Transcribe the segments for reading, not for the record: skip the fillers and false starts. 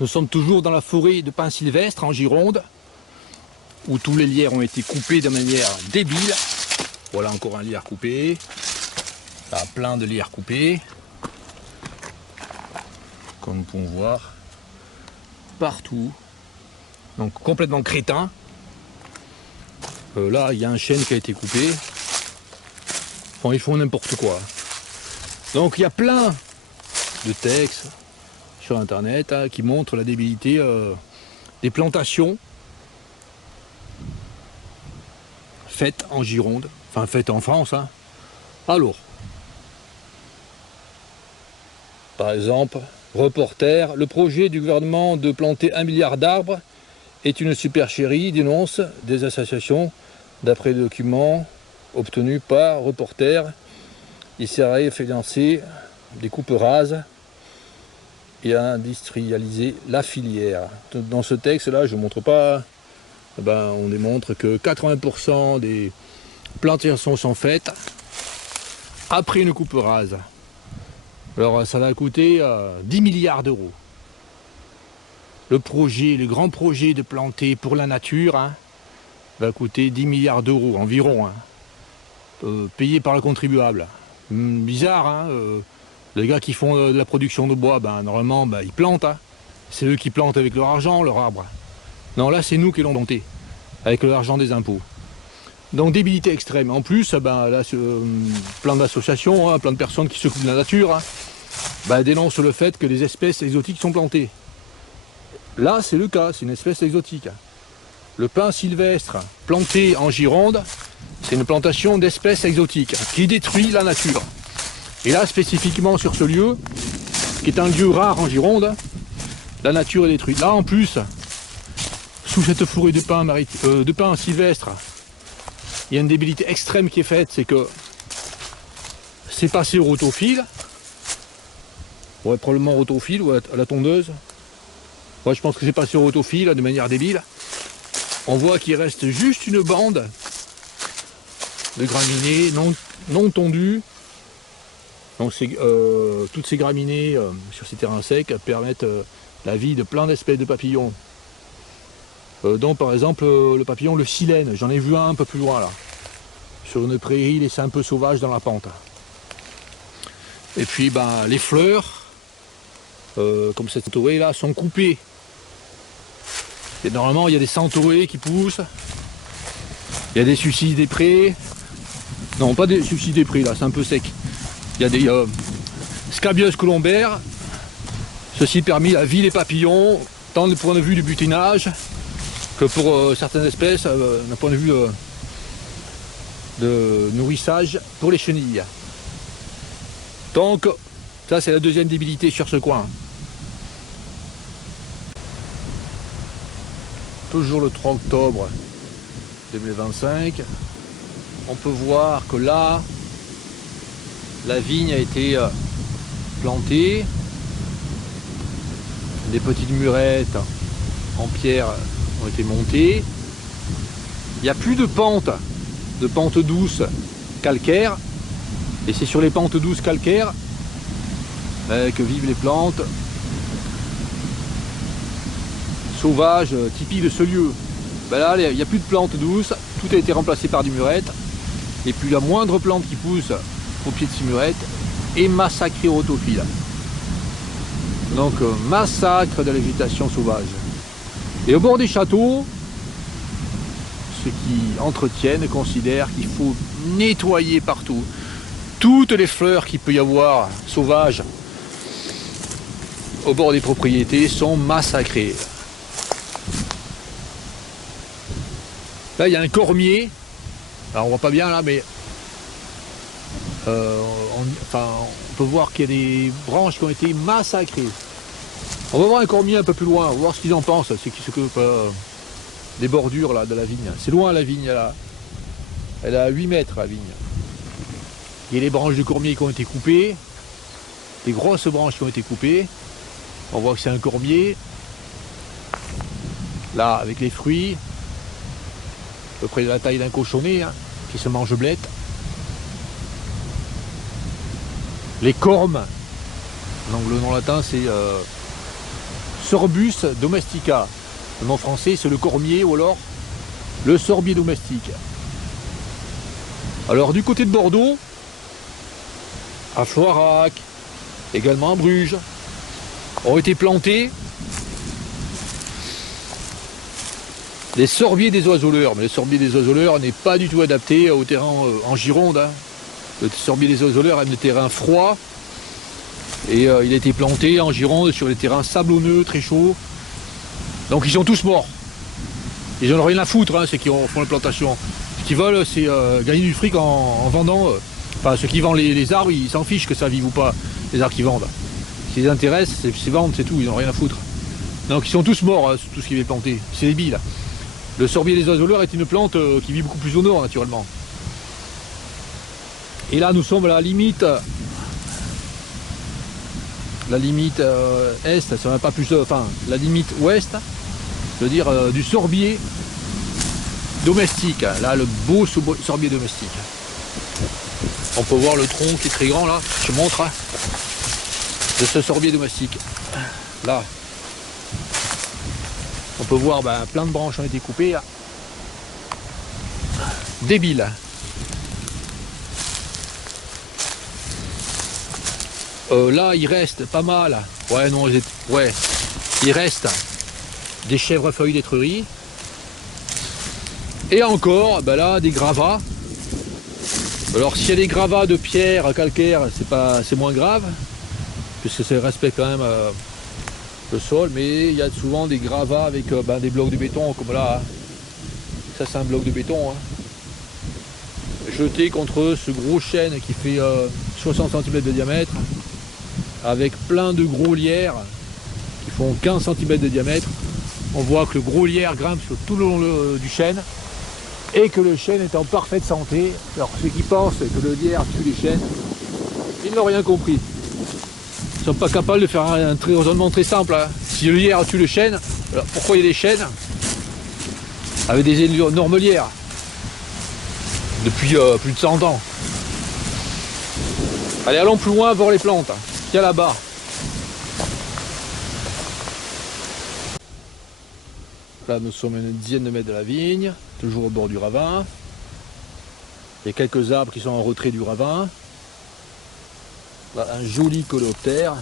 Nous sommes toujours dans la forêt de pins sylvestres en Gironde, où tous les lierres ont été coupés de manière débile. Voilà encore un lierre coupé. Ça a plein de lierres coupés. Comme nous pouvons voir, partout. Donc complètement crétin. Là, il y a un chêne qui a été coupé. Enfin, ils font n'importe quoi. Donc il y a plein de textes sur internet qui montrent la débilité des plantations faites en Gironde, enfin faites en France. Alors, par exemple, reporter, le projet du gouvernement de planter 1 milliard d'arbres est une supercherie, dénonce des associations. D'après les documents obtenus par reporter, il serait financé des coupes rases et à industrialiser la filière. Dans ce texte-là, je ne montre pas, on démontre que 80% des plantations sont faites après une coupe rase. Alors ça va coûter 10 milliards d'euros. Le grand projet de planter pour la nature va coûter 10 milliards d'euros environ, payé par le contribuable. Bizarre, les gars qui font de la production de bois, normalement, ils plantent. C'est eux qui plantent avec leur argent, leur arbre. Non, là, c'est nous qui l'ont planté, avec l'argent des impôts. Donc, débilité extrême. En plus, là, plein d'associations, plein de personnes qui s'occupent de la nature, dénoncent le fait que les espèces exotiques sont plantées. Là, c'est le cas, c'est une espèce exotique. Le pin sylvestre planté en Gironde, c'est une plantation d'espèces exotiques qui détruit la nature. Et là, spécifiquement sur ce lieu, qui est un lieu rare en Gironde, la nature est détruite. Là, en plus, sous cette forêt de pins sylvestres, il y a une débilité extrême qui est faite, c'est que c'est passé au rotophile, probablement au rotophile ou à la tondeuse. Moi, je pense que c'est passé au rotophile de manière débile. On voit qu'il reste juste une bande de graminées non tondues. Donc toutes ces graminées sur ces terrains secs permettent la vie de plein d'espèces de papillons. Dont par exemple le papillon le silène, j'en ai vu un peu plus loin là. Sur une prairie laissée un peu sauvage dans la pente. Et puis les fleurs, comme cette centaurée là, sont coupées. Et normalement il y a des centaurées qui poussent. Il y a des sucis des prés. Non, pas des sucis des prés là, c'est un peu sec. Il y a des scabieuses colombaires. Ceci permet la vie des papillons, tant du point de vue du butinage que pour certaines espèces, d'un point de vue de nourrissage pour les chenilles. Donc, ça c'est la deuxième débilité sur ce coin. Toujours le 3 octobre 2025, on peut voir que là, la vigne a été plantée, des petites murettes en pierre ont été montées, il n'y a plus de pente douce calcaire, et c'est sur les pentes douces calcaires que vivent les plantes sauvages typiques de ce lieu. Là, il n'y a plus de plantes douces, tout a été remplacé par des murettes, et puis la moindre plante qui pousse au pied de ces murettes est massacrée au rotophile. Donc massacre de la végétation sauvage. Et au bord des châteaux, ceux qui entretiennent considèrent qu'il faut nettoyer partout. Toutes les fleurs qu'il peut y avoir sauvages au bord des propriétés sont massacrées. Là, il y a un cormier. Alors, on voit pas bien là, mais on peut voir qu'il y a des branches qui ont été massacrées. On va voir un cormier un peu plus loin, on va voir ce qu'ils en pensent, ceux qui s'occupent des bordures là, de la vigne. C'est loin la vigne, elle a 8 mètres la vigne. Il y a les branches de cormier qui ont été coupées, des grosses branches qui ont été coupées. On voit que c'est un cormier. Là, avec les fruits, à peu près de la taille d'un cochonnet, qui se mange blette. Les cormes, donc le nom latin c'est Sorbus domestica. Le nom français c'est le cormier ou alors le sorbier domestique. Alors du côté de Bordeaux, à Floirac, également à Bruges, ont été plantés les sorbiers des oiseleurs. Mais le sorbier des oiseleurs n'est pas du tout adapté au terrain en Gironde. Hein. Le sorbier des oiseleurs aime des terrains froids. Et il a été planté en Gironde sur des terrains sablonneux, très chauds. Donc ils sont tous morts. Ils n'en ont rien à foutre, hein, ceux qui font la plantation. Ce qu'ils veulent, c'est gagner du fric en vendant. Enfin, ceux qui vendent les arbres, ils s'en fichent que ça vive ou pas, les arbres qui vendent. Ce qui les intéresse, c'est vendre, c'est tout, ils n'ont rien à foutre. Donc ils sont tous morts, hein, tout ce qui est planté. C'est débile. Le sorbier des oiseleurs est une plante qui vit beaucoup plus au nord, naturellement. Et là, nous sommes à la limite est, ça va pas plus, enfin la limite ouest, je veux dire du sorbier domestique. Là, le beau sorbier domestique. On peut voir le tronc qui est très grand là. Je te montre de ce sorbier domestique. Là, on peut voir plein de branches ont été coupées. Là. Débile. Là, il reste pas mal. Ouais, non, ouais, il reste des chèvrefeuilles d'Étrerie. Et encore, là, des gravats. Alors, s'il y a des gravats de pierre calcaire, c'est moins grave, puisque ça respecte quand même le sol. Mais il y a souvent des gravats avec des blocs de béton, comme là. Hein. Ça, c'est un bloc de béton. Hein. Jeté contre ce gros chêne qui fait 60 cm de diamètre. Avec plein de gros lierres qui font 15 cm de diamètre. On voit que le gros lierre grimpe sur tout le long du chêne et que le chêne est en parfaite santé. Alors ceux qui pensent que le lierre tue les chênes, ils n'ont rien compris. Ils ne sont pas capables de faire un raisonnement très simple. Hein. Si le lierre tue le chêne, alors pourquoi il y a des chênes avec des énormes lierres depuis plus de 100 ans? Allez, allons plus loin voir les plantes. Tiens là-bas. Là, nous sommes à une dizaine de mètres de la vigne, toujours au bord du ravin. Il y a quelques arbres qui sont en retrait du ravin. Là, un joli coléoptère.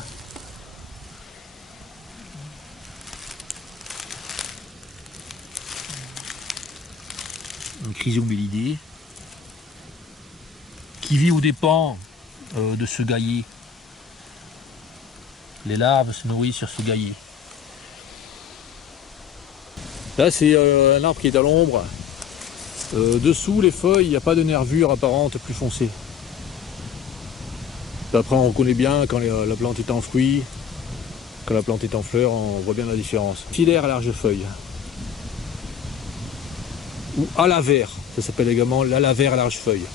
Un chrysombélidé qui vit aux dépens de ce gaillet. Les larves se nourrissent sur ce gaillet. Là, c'est un arbre qui est à l'ombre. Dessous les feuilles, il n'y a pas de nervure apparente plus foncée. Après, on reconnaît bien quand la plante est en fruit, quand la plante est en fleur, on voit bien la différence. Filaire à large feuille. Ou alavère, ça s'appelle également l'alavère à large feuille.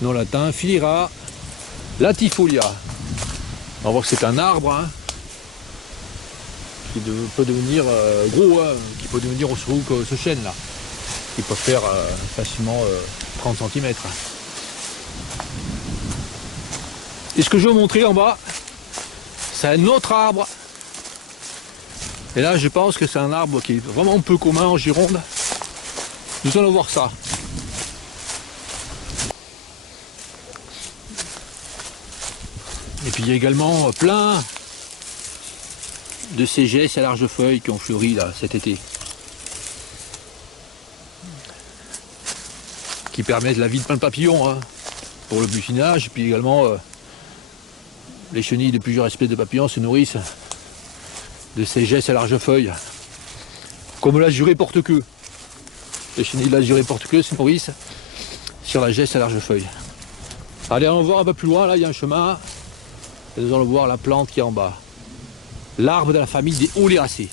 Nom latin, Philira latifolia. On voit que c'est un arbre hein, qui peut devenir gros, hein, qui peut devenir aussi gros que ce chêne là, qui peut faire facilement 30 cm. Et ce que je veux montrer en bas, c'est un autre arbre. Et là, je pense que c'est un arbre qui est vraiment peu commun en Gironde. Nous allons voir ça. Et puis il y a également plein de ségès à large feuille qui ont fleuri là cet été. Qui permettent la vie de plein de papillons hein, pour le butinage. Et puis également les chenilles de plusieurs espèces de papillons se nourrissent de ségès à large feuille. Comme l'azuré porte-queue. Les chenilles de l'azuré porte-queue se nourrissent sur la gesse à large feuille. Allez, on va voir un peu plus loin, là il y a un chemin. Et nous allons voir la plante qui est en bas. L'arbre de la famille des oléacées.